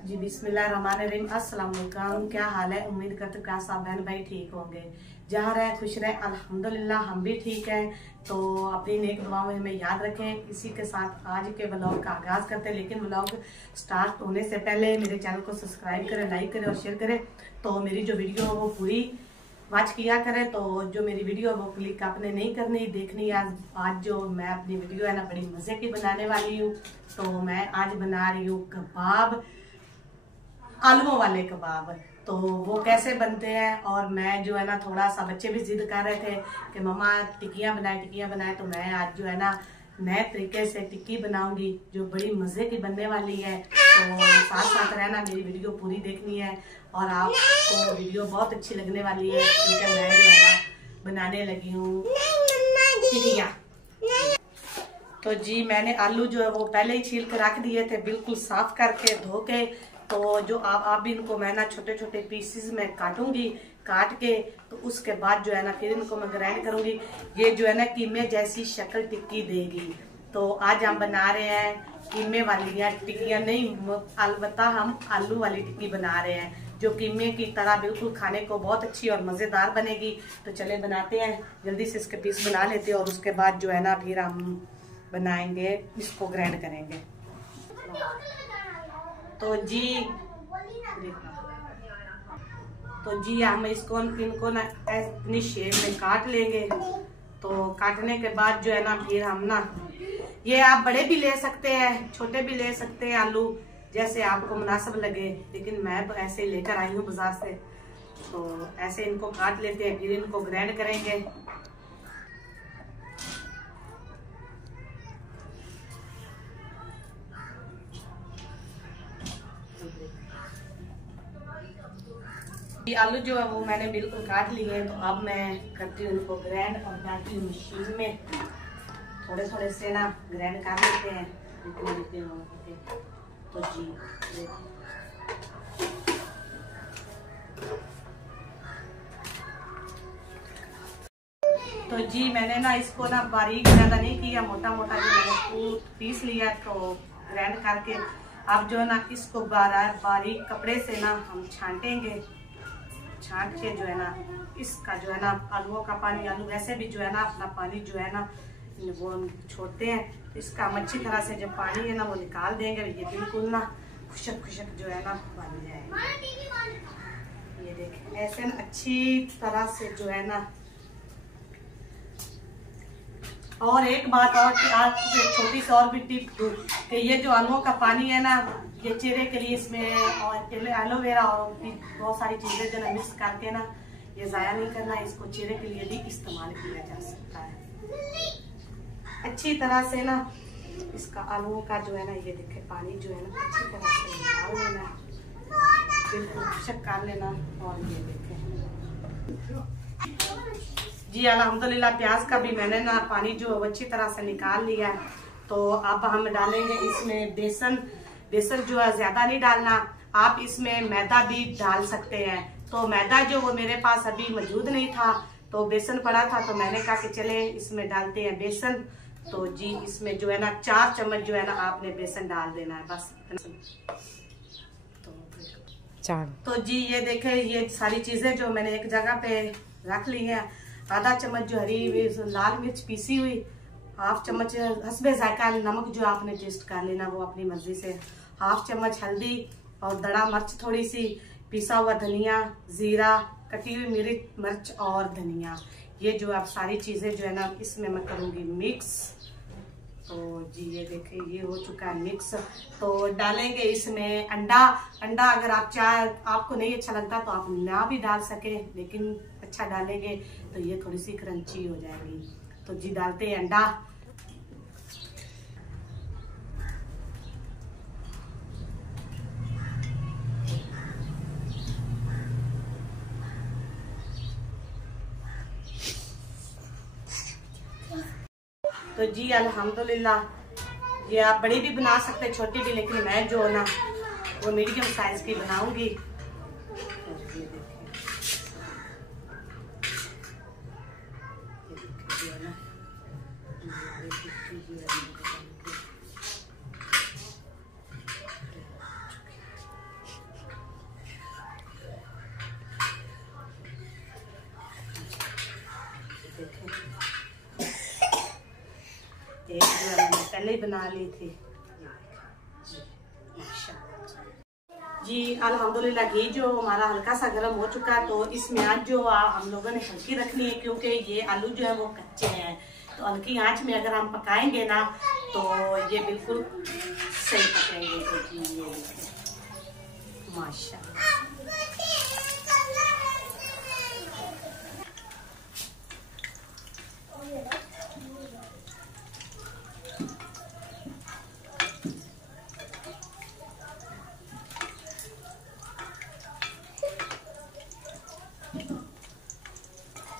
जी बिस्मिल्लाहिर्रहमानिर्रहीम। अस्सलाम वालेकुम। क्या हाल है? उम्मीद करते हैं आप सब बहन भाई ठीक होंगे। जहाँ रहे खुश रहे, अल्हम्दुलिल्लाह हम भी ठीक हैं। तो अपनी नेक दुआओं में हमें याद रखें। इसी के साथ आज के व्लॉग का आगाज करते हैं, लेकिन व्लॉग स्टार्ट होने से पहले मेरे चैनल को सब्सक्राइब करें, लाइक करें और शेयर करें। तो मेरी जो वीडियो है वो पूरी वॉच किया करें। तो जो मेरी वीडियो है वो क्लिक आपने नहीं करनी, देखनी है। आज जो मैं अपनी वीडियो है ना बड़ी मजे की बनाने वाली हूँ। तो मैं आज बना रही हूँ कबाब, आलूओं वाले कबाब। तो वो कैसे बनते हैं, और मैं जो है ना थोड़ा सा, बच्चे भी जिद कर रहे थे कि मम्मा टिक्कियाँ बनाए। तो मैं आज जो है ना नए तरीके से टिक्की बनाऊंगी जो बड़ी मजे की बनने वाली है। तो साथ साथ रहना, मेरी वीडियो पूरी देखनी है और आपको वीडियो बहुत अच्छी लगने वाली है, क्योंकि मैं जो है ना बनाने लगी हूँ टिक्कियाँ। तो जी मैंने आलू जो है वो पहले ही छील के रख दिए थे, बिल्कुल साफ करके धो के। तो जो आप भी इनको मैं ना छोटे छोटे पीसेस में काटूंगी, काट के तो उसके बाद जो है ना फिर इनको मैं ग्राइंड करूंगी। ये जो है ना कीमे जैसी शक्ल टिक्की देगी। तो आज हम बना रहे हैं कीमे वाली टिक्कियाँ नहीं, अलबत्ता हम आलू वाली टिक्की बना रहे हैं जो कीमे की तरह बिल्कुल खाने को बहुत अच्छी और मजेदार बनेगी। तो चले बनाते हैं, जल्दी से इसके पीस बना लेते हैं और उसके बाद जो है ना फिर हम बनाएंगे, इसको ग्राइंड करेंगे। तो जी हम इनको ना इतनी शेप में काट लेंगे। तो काटने के बाद जो है ना फिर हम ना, ये आप बड़े भी ले सकते हैं, छोटे भी ले सकते हैं आलू, जैसे आपको मुनासिब लगे। लेकिन मैं ऐसे ही लेकर आई हूँ बाजार से। तो ऐसे इनको काट लेते हैं, फिर इनको ग्राइंड करेंगे। आलू जो है वो मैंने बिल्कुल काट लिए हैं। तो अब मैं करती हूँ इनको ग्राइंड और डालती हूँ मशीन में। थोड़े थोड़े से ना ग्राइंड कर लेते हैं जितने होंगे। तो जी मैंने ना इसको ना बारीक ज़्यादा नहीं किया, मोटा मोटा जो मैंने पीस लिया। तो ग्राइंड करके अब जो है ना इसको बारीक कपड़े से ना हम छांटेंगे। छांट के जो है ना इसका जो है ना आलूओं का पानी, आलू वैसे भी जो है ना अपना पानी जो है ना वो छोड़ते हैं। तो इसका हम अच्छी तरह से जब पानी है ना वो निकाल देंगे, ये बिल्कुल ना खुशक खुशक जो है ना बन जाएगा। ये देखें ऐसे ना अच्छी तरह से जो है ना। और एक बात और कि आपको एक छोटी सी और भी टिप दूं कि ये जो आलूओं का पानी है ना, ये चेहरे के लिए इसमें और एलोवेरा और भी बहुत सारी चीजें जो ना मिक्स करके ना, ये जाया नहीं करना, इसको चेहरे के लिए भी इस्तेमाल किया जा सकता है। अच्छी तरह से ना इसका आलूओं का जो है ना, ये देखे पानी जो है ना अच्छी तरह से निकाल लेना, बिल्कुल खुशक कर लेना। और ये देखे जी अल्हम्दुलिल्लाह प्याज का भी मैंने ना पानी जो है अच्छी तरह से निकाल लिया है। तो अब हम डालेंगे इसमें बेसन। बेसन जो है ज्यादा नहीं डालना, आप इसमें मैदा भी डाल सकते हैं। तो मैदा जो वो मेरे पास अभी मौजूद नहीं था, तो बेसन पड़ा था, तो मैंने कहा कि चले इसमें डालते हैं बेसन। तो जी इसमें जो है ना 4 चम्मच जो है ना आपने बेसन डाल देना है, बस। तो जी ये देखें, ये सारी चीजें जो मैंने एक जगह पे रख ली हैं। आधा चम्मच जो हरी लाल मिर्च पीसी हुई, हाफ चम्मच हस्बे जायका नमक जो आपने टेस्ट कर लेना वो अपनी मर्जी से, हाफ चम्मच हल्दी और दड़ा मिर्च थोड़ी सी, पिसा हुआ धनिया, जीरा, कटी हुई मिर्च और धनिया। ये जो आप सारी चीजें जो है ना इसमें मैं करूँगी मिक्स। तो जी ये देखें ये हो चुका है मिक्स। तो डालेंगे इसमें अंडा। अंडा अगर आप चाहे, आपको नहीं अच्छा लगता तो आप ना भी डाल सके, लेकिन अच्छा डालेंगे तो ये थोड़ी सी क्रंची हो जाएगी। तो जी डालते हैं अंडा। तो जी अल्हम्दुलिल्लाह ये आप बड़ी भी बना सकते हैं, छोटी भी, लेकिन मैं जो ना वो मीडियम साइज की बनाऊंगी। पहले ही बना ली थी जी। अल्हम्दुलिल्लाह घी जो हमारा हल्का सा गर्म हो चुका है, तो इसमें आँच जो हम लोगों ने हल्की रखनी है, क्योंकि ये आलू जो है वो कच्चे हैं। तो हल्की आंच में अगर हम पकाएंगे ना तो ये बिल्कुल सही पकेंगे। तो जी ये देखिए माशाल्लाह।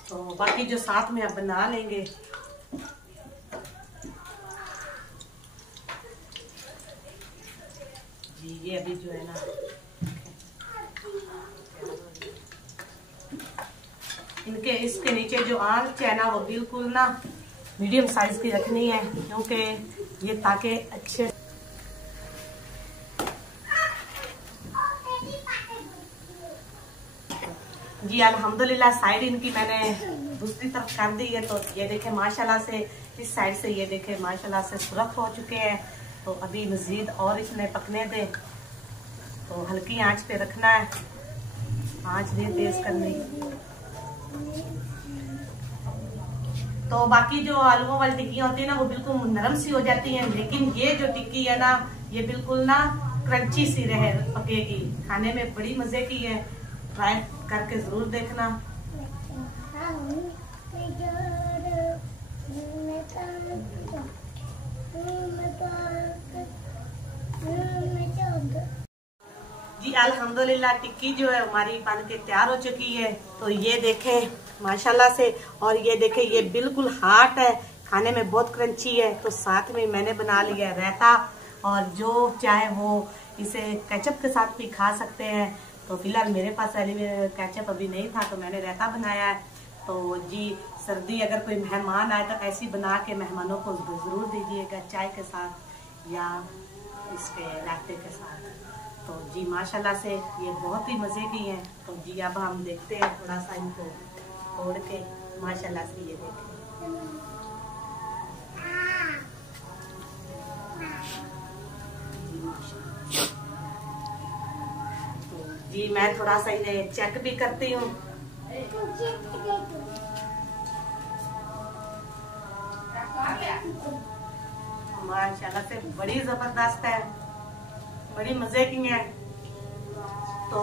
तो बाकी जो साथ में आप बना लेंगे। जी ये अभी जो है ना इसके नीचे जो आंच है ना वो बिल्कुल ना मीडियम साइज की रखनी है, क्योंकि ये ताकि अच्छे जी। अल्हम्दुलिल्लाह साइड इनकी मैंने दूसरी तरफ कर दी है। तो ये देखे माशाल्लाह से इस साइड से ये देखे माशाल्लाह से सुरख हो चुके हैं। तो अभी मजीद और इसमें पकने दे। तो हल्की आंच पे रखना है, आंच नहीं तेज करनी। तो बाकी जो आलूओं वाली टिक्कियाँ होती है ना वो बिल्कुल नरम सी हो जाती हैं, लेकिन ये जो टिक्की है ना ये बिल्कुल ना क्रंची सी रहे पकेगी, खाने में बड़ी मजे की है। ट्राई करके जरूर देखना। जी अल्हम्दुलिल्लाह टिक्की जो है हमारी बन के तैयार हो चुकी है। तो ये देखें माशाल्लाह से, और ये देखें ये बिल्कुल हार्ड है, खाने में बहुत क्रंची है। तो साथ में मैंने बना लिया रायता, और जो चाहे वो इसे केचप के साथ भी खा सकते हैं। तो फिलहाल मेरे पास केचप अभी नहीं था तो मैंने रायता बनाया है। तो जी सर्दी अगर कोई मेहमान आए तो ऐसी बना के मेहमानों को जरूर दीजिएगा, चाय के साथ या इसके रायते के साथ। तो जी माशाल्लाह से ये बहुत ही मज़े की हैं। तो जी अब हम देखते हैं थोड़ा सा इनको तोड़ के। माशाल्लाह से ये देखें जी, मैं थोड़ा सा इन्हें चेक भी करती हूँ। माशाल्लाह से बड़ी जबरदस्त है, बड़ी मजे की है। तो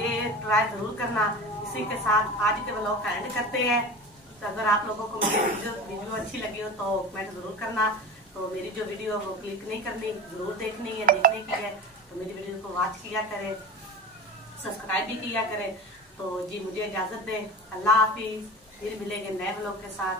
ये ट्राई जरूर करना। इसी के साथ आज के व्लॉग का एंड करते हैं। तो अगर आप लोगों को मेरी वीडियो अच्छी लगी हो तो कमेंट जरूर करना। तो मेरी जो वीडियो वो क्लिक नहीं करनी, जरूर देखनी है, देखने की है। तो मेरी वीडियो को वॉच किया करें, सब्सक्राइब भी किया करें। तो जी मुझे इजाजत दें, अल्लाह हाफिज। फिर मिलेंगे नए व्लॉग के साथ।